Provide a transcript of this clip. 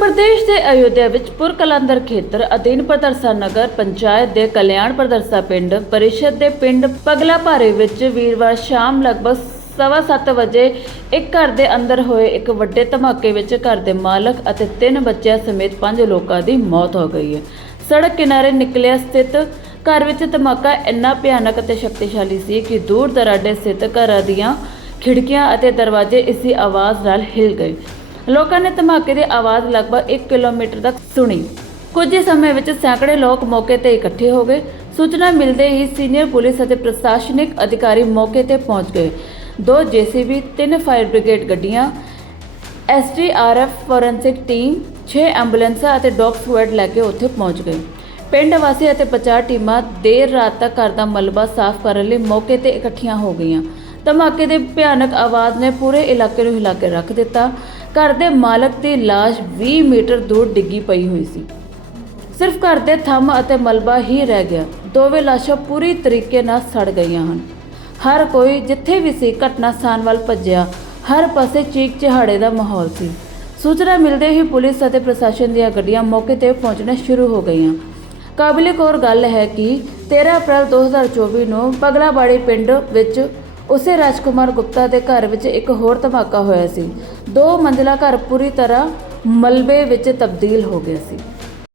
ਪ੍ਰਦੇਸ਼ ਦੇ ਅਯੁੱਧਿਆ ਵਿੱਚ ਪੁਰ ਕਲੰਦਰ ਖੇਤਰ, ਅਧੀਨ ਪ੍ਰਦਰਸਾ ਨਗਰ, ਪੰਚਾਇਤ ਦੇ ਕਲਿਆਣ ਪ੍ਰਦਰਸਾ ਪਿੰਡ, ਪਰਿਸ਼ਦ ਦੇ ਪਿੰਡ ਪਗਲਾ ਭਾਰੇ ਵਿੱਚ ਵੀਰਵਾਰ ਸ਼ਾਮ ਲਗਭਗ ਸਵਾ ਸੱਤ ਵਜੇ ਇੱਕ ਘਰ ਦੇ ਅੰਦਰ ਹੋਏ ਇੱਕ ਵੱਡੇ ਧਮਾਕੇ ਵਿੱਚ ਘਰ ਦੇ ਮਾਲਕ ਅਤੇ ਤਿੰਨ ਬੱਚਿਆਂ ਸਮੇਤ ਪੰਜ ਲੋਕਾਂ ਦੀ ਮੌਤ ਹੋ ਗਈ ਹੈ। ਸੜਕ ਕਿਨਾਰੇ ਨਿਕਲਿਆ ਸਥਿਤ ਘਰ ਵਿੱਚ ਧਮਾਕਾ ਇੰਨਾ ਭਿਆਨਕ ਅਤੇ ਸ਼ਕਤੀਸ਼ਾਲੀ ਸੀ ਕਿ ਦੂਰ ਦਰਾਡੇ ਸਥਿਤ ਘਰਾਂ ਦੀਆਂ ਖਿੜਕੀਆਂ ਅਤੇ ਦਰਵਾਜ਼ੇ ਇਸ ਆਵਾਜ਼ ਨਾਲ ਹਿਲ ਗਏ। ਲੋਕਾਂ ਨੇ ਧਮਾਕੇ ਦੀ ਆਵਾਜ਼ ਲਗਭਗ 1 ਕਿਲੋਮੀਟਰ ਤੱਕ ਸੁਣੀ। ਕੁਝ ਹੀ ਸਮੇਂ ਵਿੱਚ ਸੈਂਕੜੇ ਲੋਕ ਮੌਕੇ ਤੇ ਇਕੱਠੇ ਹੋ ਗਏ। ਸੂਚਨਾ ਮਿਲਦੇ ਹੀ ਸੀਨੀਅਰ ਪੁਲਿਸ ਅਤੇ ਪ੍ਰਸ਼ਾਸਨਿਕ ਅਧਿਕਾਰੀ ਮੌਕੇ ਤੇ ਪਹੁੰਚ ਗਏ। ਦੋ ਜੀਸੀਬੀ, ਤਿੰਨ ਫਾਇਰ ਬ੍ਰਿਗੇਡ ਗੱਡੀਆਂ ਐਸਡੀਆਰਐਫ ਫੋਰੈਂਸਿਕ ਟੀਮ 6 ਐਂਬੂਲੈਂਸਾਂ ਅਤੇ ਡੌਗ ਸਕੁਐਡ ਲੈ ਕੇ ਉੱਥੇ ਪਹੁੰਚ ਗਏ। ਪਿੰਡ ਵਾਸੀ ਅਤੇ 50 ਟੀਮਾਂ ਦੇਰ ਰਾਤ ਤੱਕ ਘਰ ਦਾ ਮਲਬਾ ਸਾਫ਼ ਕਰਨ ਲਈ ਮੌਕੇ ਤੇ ਇਕੱਠੀਆਂ ਹੋ ਗਈਆਂ। ਧਮਾਕੇ ਦੀ ਭਿਆਨਕ ਆਵਾਜ਼ ਨੇ ਪੂਰੇ ਇਲਾਕੇ ਨੂੰ ਹਿਲਾ ਕੇ ਰੱਖ ਦਿੱਤਾ। ਘਰ ਦੇ ਮਾਲਕ ਦੀ ਲਾਸ਼ 20 ਮੀਟਰ ਦੂਰ ਡਿੱਗੀ ਪਈ ਹੋਈ ਸੀ। ਸਿਰਫ ਘਰ ਦੇ ਥੰਮ ਅਤੇ ਮਲਬਾ ਹੀ ਰਹਿ ਗਿਆ। ਦੋਵੇਂ ਲਾਸ਼ਾਂ ਪੂਰੀ ਤਰੀਕੇ ਨਾਲ ਸੜ ਗਈਆਂ ਹਨ। ਹਰ ਕੋਈ ਜਿੱਥੇ ਵੀ ਸੀ ਘਟਨਾ ਸਥਾਨ ਵੱਲ ਭੱਜਿਆ। ਹਰ ਪਾਸੇ ਚੀਕ ਚਿਹਾੜੇ ਦਾ ਮਾਹੌਲ ਸੀ। ਸੂਚਨਾ ਮਿਲਦੇ ਹੀ ਪੁਲਿਸ ਅਤੇ ਪ੍ਰਸ਼ਾਸਨ ਦੀਆਂ ਗੱਡੀਆਂ ਮੌਕੇ ਤੇ ਪਹੁੰਚਣਾ ਸ਼ੁਰੂ ਹੋ ਗਈਆਂ। ਕਾਬਿਲੇ ਕੌਰ ਗੱਲ ਹੈ ਕਿ 13 ਅਪ੍ਰੈਲ 2024 ਨੂੰ ਪਗਲਾਬਾੜੀ ਪਿੰਡ ਵਿੱਚ ਉਸੇ ਰਾਜਕੁਮਾਰ ਗੁਪਤਾ ਦੇ ਘਰ ਵਿੱਚ ਇੱਕ ਹੋਰ ਧਮਾਕਾ ਹੋਇਆ ਸੀ। ਦੋ ਮੰਜ਼ਿਲਾ ਘਰ ਪੂਰੀ ਤਰ੍ਹਾਂ ਮਲਬੇ ਵਿੱਚ ਤਬਦੀਲ ਹੋ ਗਿਆ ਸੀ।